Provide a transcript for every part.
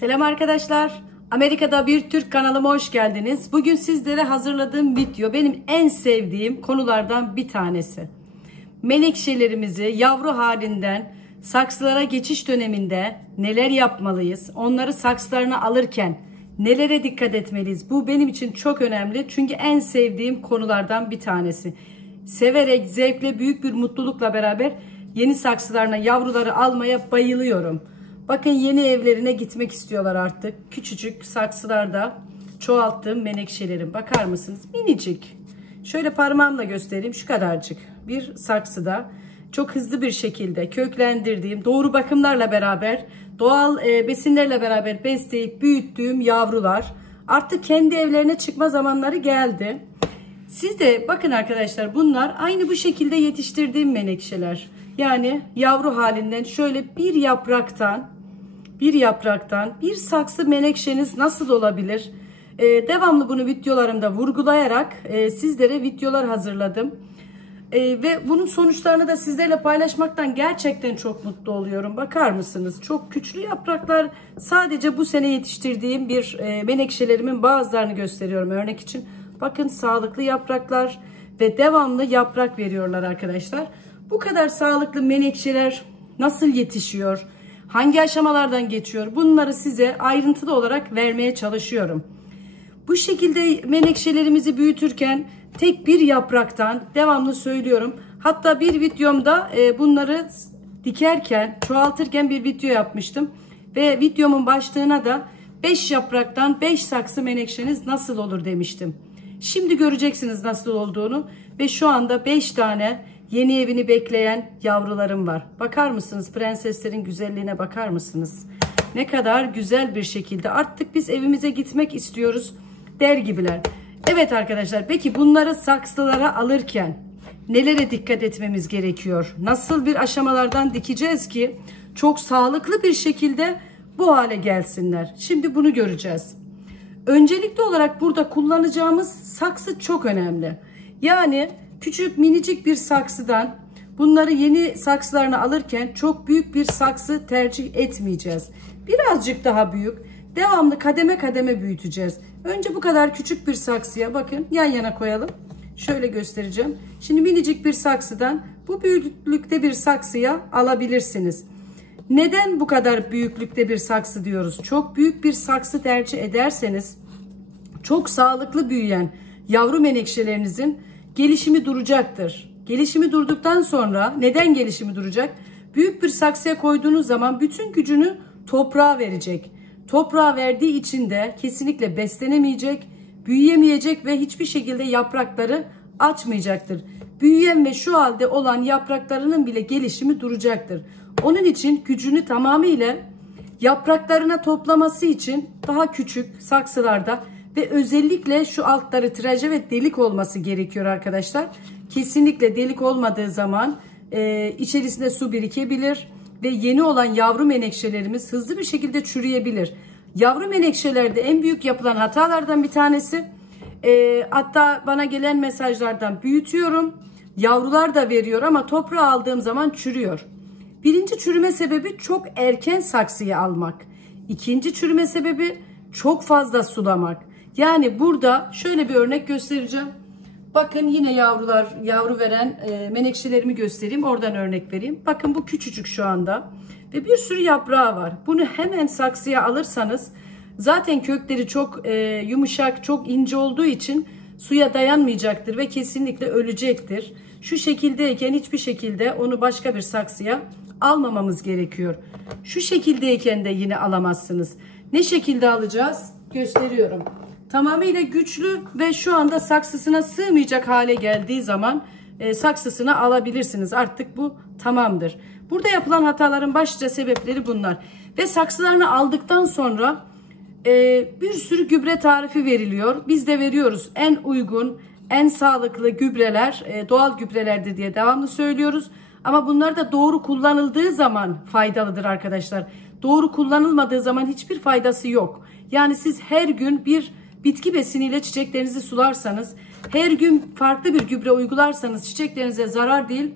Selam arkadaşlar. Amerika'da bir Türk kanalıma hoş geldiniz. Bugün sizlere hazırladığım video benim en sevdiğim konulardan bir tanesi. Menekşelerimizi yavru halinden saksılara geçiş döneminde neler yapmalıyız? Onları saksılarına alırken nelere dikkat etmeliyiz? Bu benim için çok önemli. Çünkü en sevdiğim konulardan bir tanesi. Severek, zevkle, büyük bir mutlulukla beraber yeni saksılarına yavruları almaya bayılıyorum. Bakın yeni evlerine gitmek istiyorlar artık. Küçücük saksılarda çoğalttığım menekşelerim. Bakar mısınız? Minicik. Şöyle parmağımla göstereyim. Şu kadarcık bir saksıda çok hızlı bir şekilde köklendirdiğim, doğru bakımlarla beraber, doğal besinlerle beraber besleyip büyüttüğüm yavrular. Artık kendi evlerine çıkma zamanları geldi. Siz de bakın arkadaşlar, bunlar aynı bu şekilde yetiştirdiğim menekşeler. Yani yavru halinden şöyle bir yapraktan bir saksı menekşeniz nasıl olabilir? Devamlı bunu videolarımda vurgulayarak sizlere videolar hazırladım. Ve bunun sonuçlarını da sizlerle paylaşmaktan gerçekten çok mutlu oluyorum. Bakar mısınız? Çok küçülü yapraklar. Sadece bu sene yetiştirdiğim bir menekşelerimin bazılarını gösteriyorum örnek için. Bakın, sağlıklı yapraklar ve devamlı yaprak veriyorlar arkadaşlar. Bu kadar sağlıklı menekşeler nasıl yetişiyor? Hangi aşamalardan geçiyor? Bunları size ayrıntılı olarak vermeye çalışıyorum. Bu şekilde menekşelerimizi büyütürken tek bir yapraktan, devamlı söylüyorum. Hatta bir videomda bunları dikerken, çoğaltırken bir video yapmıştım. Ve videomun başlığına da 5 yapraktan 5 saksı menekşeniz nasıl olur demiştim. Şimdi göreceksiniz nasıl olduğunu. Ve şu anda 5 tane yeni evini bekleyen yavrularım var. Bakar mısınız? Prenseslerin güzelliğine bakar mısınız? Ne kadar güzel bir şekilde artık biz evimize gitmek istiyoruz der gibiler. Evet arkadaşlar, peki bunları saksılara alırken nelere dikkat etmemiz gerekiyor? Nasıl bir aşamalardan dikeceğiz ki çok sağlıklı bir şekilde bu hale gelsinler? Şimdi bunu göreceğiz. Öncelikli olarak burada kullanacağımız saksı çok önemli. Yani küçük minicik bir saksıdan bunları yeni saksılarını alırken çok büyük bir saksı tercih etmeyeceğiz. Birazcık daha büyük, devamlı kademe kademe büyüteceğiz. Önce bu kadar küçük bir saksıya bakın, yan yana koyalım. Şöyle göstereceğim. Şimdi minicik bir saksıdan bu büyüklükte bir saksıya alabilirsiniz. Neden bu kadar büyüklükte bir saksı diyoruz? Çok büyük bir saksı tercih ederseniz çok sağlıklı büyüyen yavru menekşelerinizin gelişimi duracaktır. Gelişimi durduktan sonra neden gelişimi duracak? Büyük bir saksıya koyduğunuz zaman bütün gücünü toprağa verecek. Toprağa verdiği için de kesinlikle beslenemeyecek, büyüyemeyecek ve hiçbir şekilde yaprakları açmayacaktır. Büyüyen ve şu halde olan yapraklarının bile gelişimi duracaktır. Onun için gücünü tamamıyla yapraklarına toplaması için daha küçük saksılarda ve özellikle şu altları tıraje ve delik olması gerekiyor arkadaşlar. Kesinlikle delik olmadığı zaman içerisinde su birikebilir ve yeni olan yavru menekşelerimiz hızlı bir şekilde çürüyebilir. Yavru menekşelerde en büyük yapılan hatalardan bir tanesi, hatta bana gelen mesajlardan büyütüyorum, yavrular da veriyor ama toprağa aldığım zaman çürüyor. Birinci çürüme sebebi çok erken saksıya almak. İkinci çürüme sebebi çok fazla sulamak. Yani burada şöyle bir örnek göstereceğim. Bakın yine yavru veren menekşelerimi göstereyim. Oradan örnek vereyim. Bakın bu küçücük şu anda. Ve bir sürü yaprağı var. Bunu hemen saksıya alırsanız zaten kökleri çok yumuşak, çok ince olduğu için suya dayanmayacaktır ve kesinlikle ölecektir. Şu şekildeyken hiçbir şekilde onu başka bir saksıya almamamız gerekiyor. Şu şekildeyken de yine alamazsınız. Ne şekilde alacağız? Gösteriyorum. Tamamıyla güçlü ve şu anda saksısına sığmayacak hale geldiği zaman saksısına alabilirsiniz. Artık bu tamamdır. Burada yapılan hataların başlıca sebepleri bunlar. Ve saksılarını aldıktan sonra bir sürü gübre tarifi veriliyor. Biz de veriyoruz. En uygun, en sağlıklı gübreler doğal gübrelerdir diye devamlı söylüyoruz. Ama bunlar da doğru kullanıldığı zaman faydalıdır arkadaşlar. Doğru kullanılmadığı zaman hiçbir faydası yok. Yani siz her gün bir bitki besiniyle çiçeklerinizi sularsanız, her gün farklı bir gübre uygularsanız çiçeklerinize zarar değil,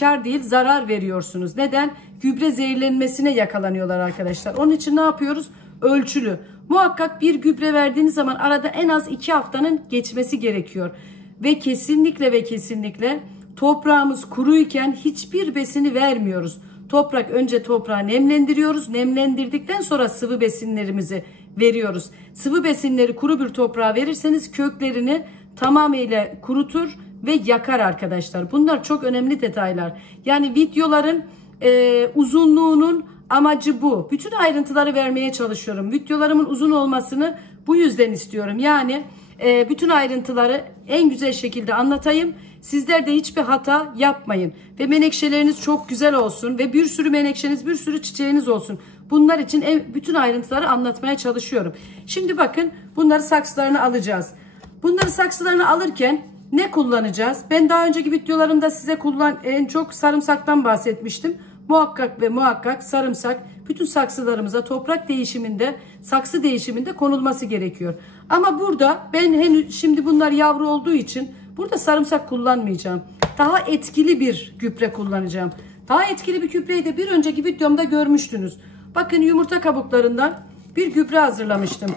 kar değil, zarar veriyorsunuz. Neden? gübre zehirlenmesine yakalanıyorlar arkadaşlar. Onun için ne yapıyoruz? Ölçülü. Muhakkak bir gübre verdiğiniz zaman arada en az 2 haftanın geçmesi gerekiyor. Ve kesinlikle ve kesinlikle toprağımız kuruyken hiçbir besini vermiyoruz. Önce toprağı nemlendiriyoruz. Nemlendirdikten sonra sıvı besinlerimizi veriyoruz. Sıvı besinleri kuru bir toprağa verirseniz köklerini tamamıyla kurutur ve yakar arkadaşlar. Bunlar çok önemli detaylar. Yani videoların uzunluğunun amacı bu. Bütün ayrıntıları vermeye çalışıyorum. Videolarımın uzun olmasını bu yüzden istiyorum. Yani bütün ayrıntıları en güzel şekilde anlatayım. Sizler de hiçbir hata yapmayın. Ve menekşeleriniz çok güzel olsun. Ve bir sürü menekşeniz, bir sürü çiçeğiniz olsun. Bunlar için bütün ayrıntıları anlatmaya çalışıyorum. Şimdi bakın, bunları saksılarına alacağız. Bunları saksılarına alırken ne kullanacağız? Ben daha önceki videolarımda size en çok sarımsaktan bahsetmiştim. Muhakkak ve muhakkak sarımsak bütün saksılarımıza toprak değişiminde, saksı değişiminde konulması gerekiyor. Ama burada ben şimdi bunlar yavru olduğu için burada sarımsak kullanmayacağım. Daha etkili bir gübre kullanacağım. Daha etkili bir gübreyi de bir önceki videomda görmüştünüz. Bakın, yumurta kabuklarından bir gübre hazırlamıştım.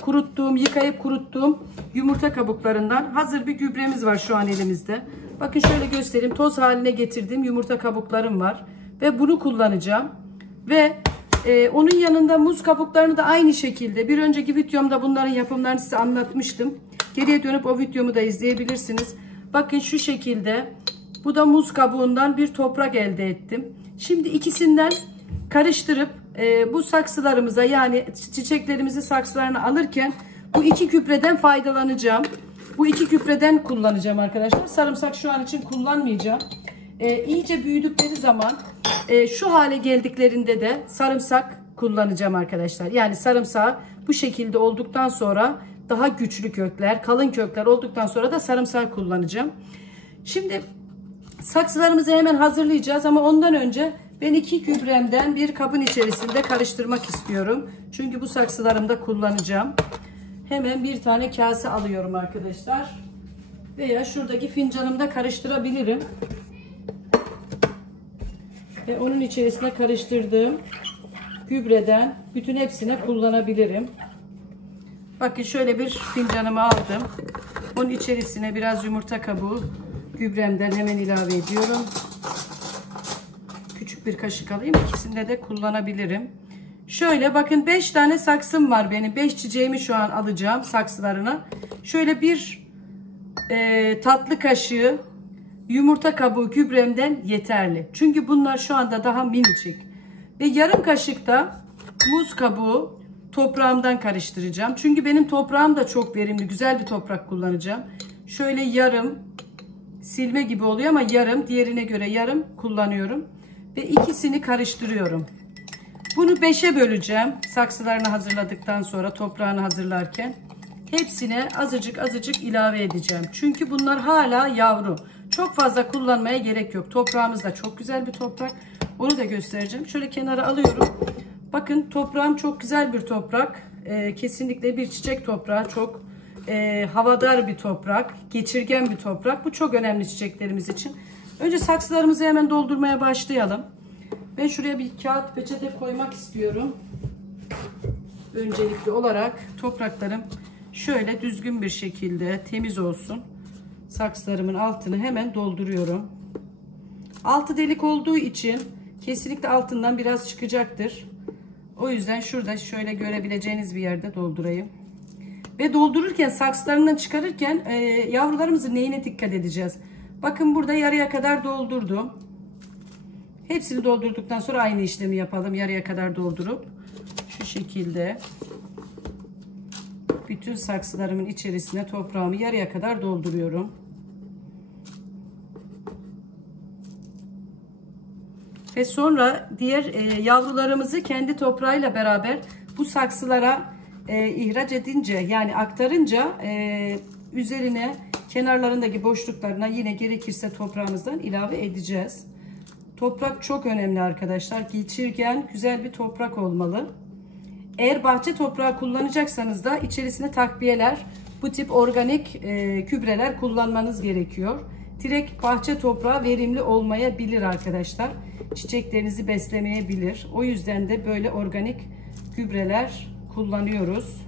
Yıkayıp kuruttuğum yumurta kabuklarından hazır bir gübremiz var şu an elimizde. Bakın şöyle göstereyim. Toz haline getirdiğim yumurta kabuklarım var. Ve bunu kullanacağım. Ve onun yanında muz kabuklarını da aynı şekilde bir önceki videomda bunların yapımlarını size anlatmıştım. Geriye dönüp o videomu da izleyebilirsiniz. Bakın şu şekilde. Bu da muz kabuğundan bir toprak elde ettim. Şimdi ikisinden karıştırıp bu saksılarımıza, yani çiçeklerimizi saksılarına alırken bu iki gübreden faydalanacağım. Bu iki gübreden kullanacağım arkadaşlar. Sarımsak şu an için kullanmayacağım. İyice büyüdükleri zaman şu hale geldiklerinde de sarımsak kullanacağım arkadaşlar. Yani sarımsağı bu şekilde olduktan sonra daha güçlü kökler, kalın kökler olduktan sonra da sarımsak kullanacağım. Şimdi saksılarımızı hemen hazırlayacağız ama ondan önce ben iki gübremden bir kabın içerisinde karıştırmak istiyorum. Çünkü bu saksılarımda kullanacağım. Hemen bir tane kase alıyorum arkadaşlar. Veya şuradaki fincanımda karıştırabilirim. Ve onun içerisine karıştırdığım gübreden bütün hepsine kullanabilirim. Bakın şöyle bir fincanımı aldım. Onun içerisine biraz yumurta kabuğu gübremden hemen ilave ediyorum. Küçük bir kaşık alayım. İkisinde de kullanabilirim. Şöyle bakın, 5 tane saksım var benim. 5 çiçeğimi şu an alacağım saksılarına. Şöyle bir tatlı kaşığı yumurta kabuğu gübremden yeterli. Çünkü bunlar şu anda daha minicik. Ve yarım kaşık da muz kabuğu toprağımdan karıştıracağım. Çünkü benim toprağım da çok verimli. Güzel bir toprak kullanacağım. Şöyle yarım, silme gibi oluyor ama yarım, diğerine göre yarım kullanıyorum. Ve ikisini karıştırıyorum. Bunu 5'e böleceğim. Saksılarını hazırladıktan sonra, toprağını hazırlarken hepsine azıcık azıcık ilave edeceğim. Çünkü bunlar hala yavru. Çok fazla kullanmaya gerek yok. Toprağımız da çok güzel bir toprak. Onu da göstereceğim. Şöyle kenara alıyorum. Bakın, toprağım çok güzel bir toprak. Kesinlikle bir çiçek toprağı. Çok havadar bir toprak. Geçirgen bir toprak. Bu çok önemli çiçeklerimiz için. Önce saksılarımızı hemen doldurmaya başlayalım. Ben şuraya bir kağıt peçete koymak istiyorum. Öncelikli olarak topraklarım şöyle düzgün bir şekilde temiz olsun. Saksılarımın altını hemen dolduruyorum. Altı delik olduğu için kesinlikle altından biraz çıkacaktır. O yüzden şurada şöyle görebileceğiniz bir yerde doldurayım. Ve doldururken, saksılarından çıkarırken yavrularımızın neyine dikkat edeceğiz? Bakın, burada yarıya kadar doldurdum. Hepsini doldurduktan sonra aynı işlemi yapalım. Yarıya kadar doldurup şu şekilde bütün saksılarımın içerisine toprağımı yarıya kadar dolduruyorum. Ve sonra diğer yavrularımızı kendi toprağıyla beraber bu saksılara ihraç edince, yani aktarınca üzerine, kenarlarındaki boşluklarına yine gerekirse toprağımızdan ilave edeceğiz. Toprak çok önemli arkadaşlar. Geçirgen, güzel bir toprak olmalı. Eğer bahçe toprağı kullanacaksanız da içerisine takviyeler, bu tip organik gübreler kullanmanız gerekiyor. Direkt bahçe toprağı verimli olmayabilir arkadaşlar. çiçeklerinizi beslemeyebilir. O yüzden de böyle organik gübreler kullanıyoruz.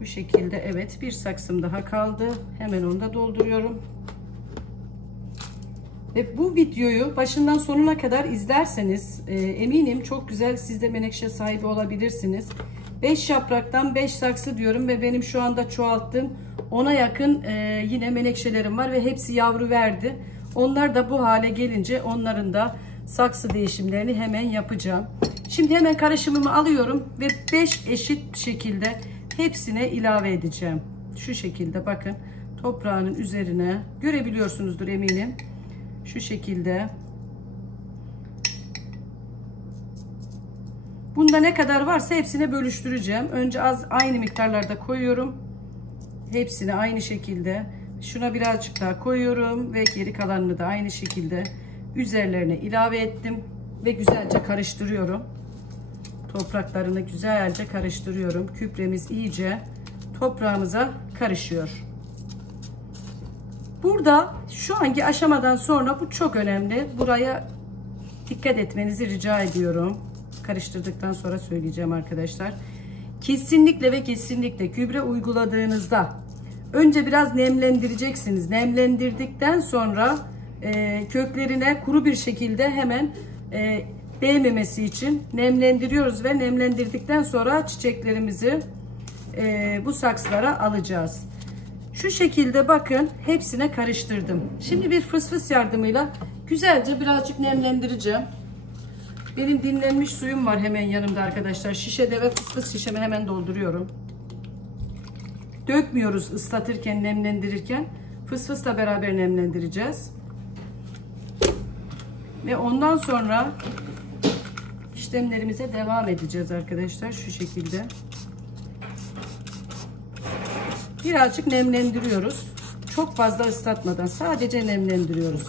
Bu şekilde. Evet, bir saksım daha kaldı. Hemen onu da dolduruyorum. Ve bu videoyu başından sonuna kadar izlerseniz eminim çok güzel siz de menekşe sahibi olabilirsiniz. 5 yapraktan 5 saksı diyorum ve benim şu anda çoğalttığım 10'a yakın yine menekşelerim var ve hepsi yavru verdi. Onlar da bu hale gelince onların da saksı değişimlerini hemen yapacağım. Şimdi hemen karışımımı alıyorum ve 5 eşit şekilde hepsine ilave edeceğim. Şu şekilde bakın, toprağının üzerine görebiliyorsunuzdur eminim. Şu şekilde. Bunda ne kadar varsa hepsine bölüştüreceğim. Önce aynı miktarlarda koyuyorum. Hepsini aynı şekilde. Şuna birazcık daha koyuyorum ve geri kalanını da aynı şekilde üzerlerine ilave ettim ve güzelce karıştırıyorum. Topraklarını güzelce karıştırıyorum. Küpremiz iyice toprağımıza karışıyor. Burada şu anki aşamadan sonra bu çok önemli. Buraya dikkat etmenizi rica ediyorum. Karıştırdıktan sonra söyleyeceğim arkadaşlar. Kesinlikle ve kesinlikle gübre uyguladığınızda önce biraz nemlendireceksiniz. Nemlendirdikten sonra köklerine kuru bir şekilde hemen değmemesi için nemlendiriyoruz ve nemlendirdikten sonra çiçeklerimizi bu saksılara alacağız. Şu şekilde bakın, hepsine karıştırdım. Şimdi bir fısfıs yardımıyla güzelce birazcık nemlendireceğim. Benim dinlenmiş suyum var hemen yanımda arkadaşlar. Şişede ve fısfıs şişeme hemen dolduruyorum. Dökmüyoruz ıslatırken, nemlendirirken. Fısfısla beraber nemlendireceğiz. Ve ondan sonra işlemlerimize devam edeceğiz arkadaşlar. Şu şekilde. Birazcık nemlendiriyoruz. Çok fazla ıslatmadan sadece nemlendiriyoruz.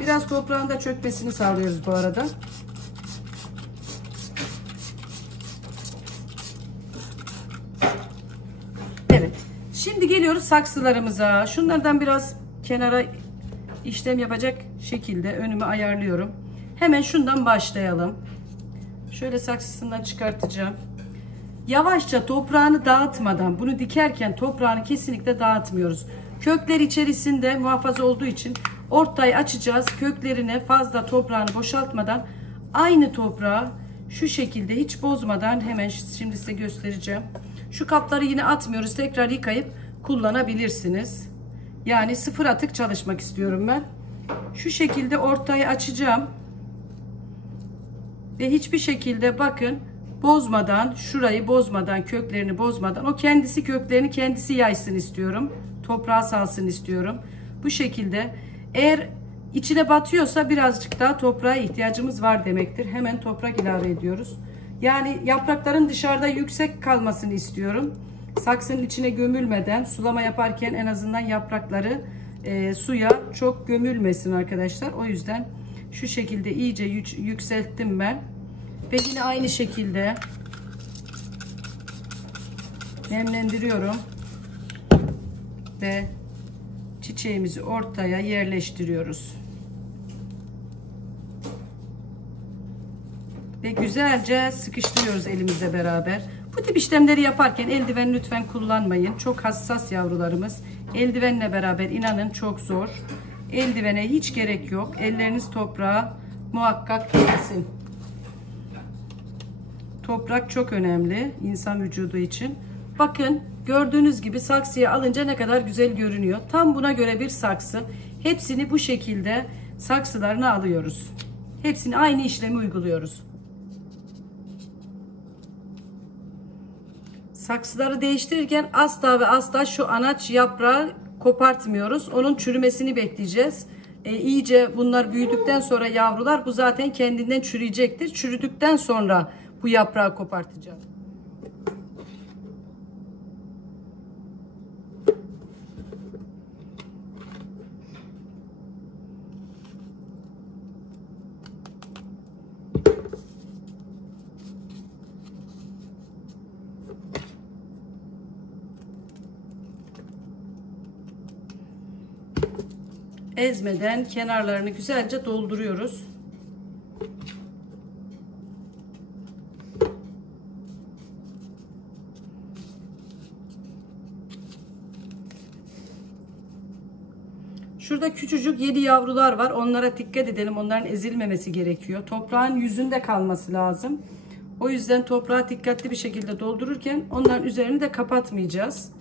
Biraz toprağın da çökmesini sağlıyoruz bu arada. Evet. Şimdi geliyoruz saksılarımıza. Şunlardan biraz kenara işlem yapacak şekilde önümü ayarlıyorum. Hemen şundan başlayalım. Şöyle saksısından çıkartacağım. Yavaşça toprağını dağıtmadan, bunu dikerken toprağını kesinlikle dağıtmıyoruz. Kökler içerisinde muhafaza olduğu için ortayı açacağız. Köklerine fazla toprağını boşaltmadan aynı toprağı şu şekilde hiç bozmadan hemen şimdi size göstereceğim. Şu kapları yine atmıyoruz. Tekrar yıkayıp kullanabilirsiniz. Yani sıfır atık çalışmak istiyorum ben. Şu şekilde ortayı açacağım. Ve hiçbir şekilde bakın bozmadan, şurayı bozmadan, köklerini bozmadan, o kendisi köklerini kendisi yaysın istiyorum. Toprağa salsın istiyorum. Bu şekilde. Eğer içine batıyorsa birazcık daha toprağa ihtiyacımız var demektir. Hemen toprak ilave ediyoruz. Yani yaprakların dışarıda yüksek kalmasını istiyorum. Saksının içine gömülmeden, sulama yaparken en azından yaprakları suya çok gömülmesin arkadaşlar. O yüzden şu şekilde iyice yükselttim ben. Ve yine aynı şekilde nemlendiriyorum ve çiçeğimizi ortaya yerleştiriyoruz. Ve güzelce sıkıştırıyoruz elimizle beraber. Bu tip işlemleri yaparken eldiven lütfen kullanmayın. Çok hassas yavrularımız. Eldivenle beraber inanın çok zor. Eldivene hiç gerek yok. Elleriniz toprağa muhakkak değsin. Toprak çok önemli insan vücudu için. Bakın gördüğünüz gibi saksıya alınca ne kadar güzel görünüyor. Tam buna göre bir saksı. Hepsini bu şekilde saksılarına alıyoruz. Hepsini aynı işlemi uyguluyoruz. Saksıları değiştirirken asla ve asla şu anaç yaprağı kopartmıyoruz. Onun çürümesini bekleyeceğiz. İyice bunlar büyüdükten sonra yavrular bu zaten kendinden çürüyecektir. Çürüdükten sonra bu yaprağı kopartacağım. Ezmeden kenarlarını güzelce dolduruyoruz. Şurada küçücük 7 yavrular var. Onlara dikkat edelim. Onların ezilmemesi gerekiyor. Toprağın yüzünde kalması lazım. O yüzden toprağı dikkatli bir şekilde doldururken onların üzerini de kapatmayacağız.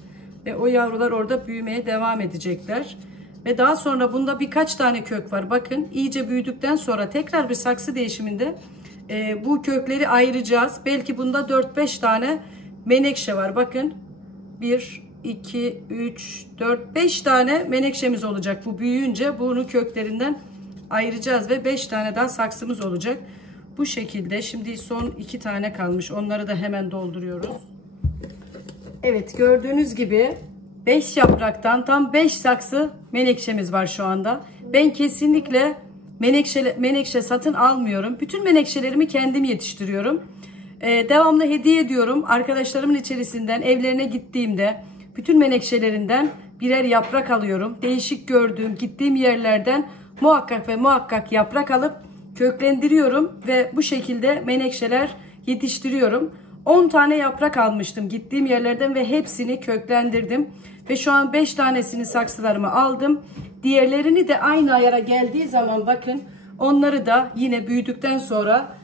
Ve o yavrular orada büyümeye devam edecekler. Ve daha sonra bunda birkaç tane kök var. Bakın iyice büyüdükten sonra tekrar bir saksı değişiminde bu kökleri ayıracağız. Belki bunda 4-5 tane menekşe var. Bakın 1, 2, 3, 4, 5 tane menekşemiz olacak. Bu büyüyünce bunu köklerinden ayıracağız ve 5 tane daha saksımız olacak. Bu şekilde şimdi son 2 tane kalmış. Onları da hemen dolduruyoruz. Evet, gördüğünüz gibi 5 yapraktan tam 5 saksı menekşemiz var şu anda. Ben kesinlikle menekşe satın almıyorum. Bütün menekşelerimi kendim yetiştiriyorum. Devamlı hediye ediyorum. Arkadaşlarımın içerisinden evlerine gittiğimde bütün menekşelerinden birer yaprak alıyorum. Değişik gördüğüm, gittiğim yerlerden muhakkak ve muhakkak yaprak alıp köklendiriyorum ve bu şekilde menekşeler yetiştiriyorum. 10 tane yaprak almıştım gittiğim yerlerden ve hepsini köklendirdim. Ve şu an 5 tanesini saksılarıma aldım. Diğerlerini de aynı ayara geldiği zaman bakın onları da yine büyüdükten sonra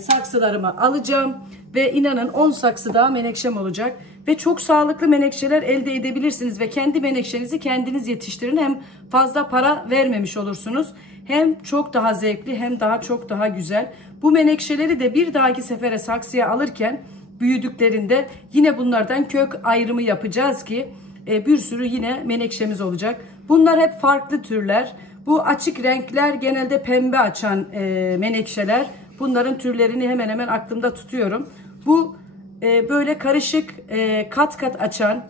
saksılarıma alacağım. Ve inanın 10 saksı daha menekşem olacak. Ve çok sağlıklı menekşeler elde edebilirsiniz. Ve kendi menekşenizi kendiniz yetiştirin. Hem fazla para vermemiş olursunuz. Hem çok daha zevkli hem çok daha güzel. Bu menekşeleri de bir dahaki sefere saksıya alırken büyüdüklerinde yine bunlardan kök ayrımı yapacağız ki bir sürü yine menekşemiz olacak. Bunlar hep farklı türler. Bu açık renkler genelde pembe açan menekşeler. Bunların türlerini hemen hemen aklımda tutuyorum. Bu böyle karışık kat kat açan,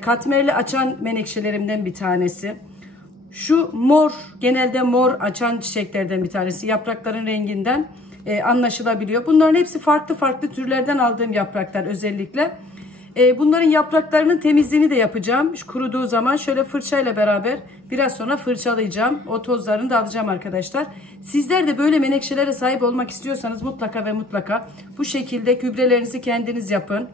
katmerli açan menekşelerimden bir tanesi. Şu mor, genelde mor açan çiçeklerden bir tanesi. Yaprakların renginden anlaşılabiliyor. Bunların hepsi farklı farklı türlerden aldığım yapraklar özellikle. Bunların yapraklarının temizliğini de yapacağım. Kuruduğu zaman şöyle fırçayla beraber biraz sonra fırçalayacağım. O tozlarını da alacağım arkadaşlar. Sizler de böyle menekşelere sahip olmak istiyorsanız mutlaka ve mutlaka bu şekilde gübrelerinizi kendiniz yapın.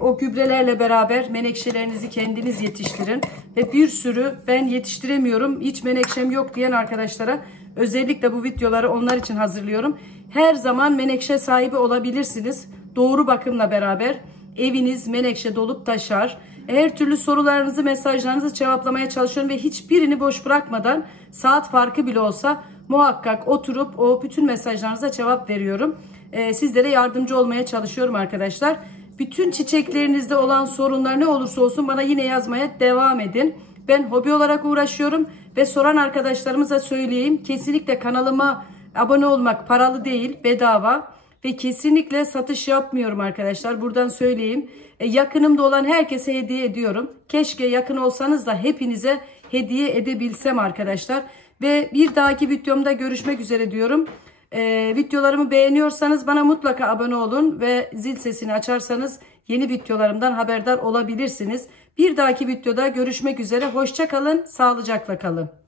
O gübrelerle beraber menekşelerinizi kendiniz yetiştirin. Ve bir sürü ben yetiştiremiyorum, hiç menekşem yok diyen arkadaşlara özellikle bu videoları onlar için hazırlıyorum. Her zaman menekşe sahibi olabilirsiniz. Doğru bakımla beraber eviniz menekşe dolup taşar. Her türlü sorularınızı, mesajlarınızı cevaplamaya çalışıyorum ve hiçbirini boş bırakmadan saat farkı bile olsa muhakkak oturup o bütün mesajlarınıza cevap veriyorum. Sizlere yardımcı olmaya çalışıyorum arkadaşlar. Bütün çiçeklerinizde olan sorunlar ne olursa olsun bana yine yazmaya devam edin. Ben hobi olarak uğraşıyorum ve soran arkadaşlarımıza söyleyeyim. Kesinlikle kanalıma abone olmak paralı değil, bedava. Ve kesinlikle satış yapmıyorum arkadaşlar. Buradan söyleyeyim. Yakınımda olan herkese hediye ediyorum. Keşke yakın olsanız da hepinize hediye edebilsem arkadaşlar. Ve bir dahaki videomda görüşmek üzere diyorum. Videolarımı beğeniyorsanız bana mutlaka abone olun. Ve zil sesini açarsanız yeni videolarımdan haberdar olabilirsiniz. Bir dahaki videoda görüşmek üzere. Hoşça kalın, sağlıcakla kalın.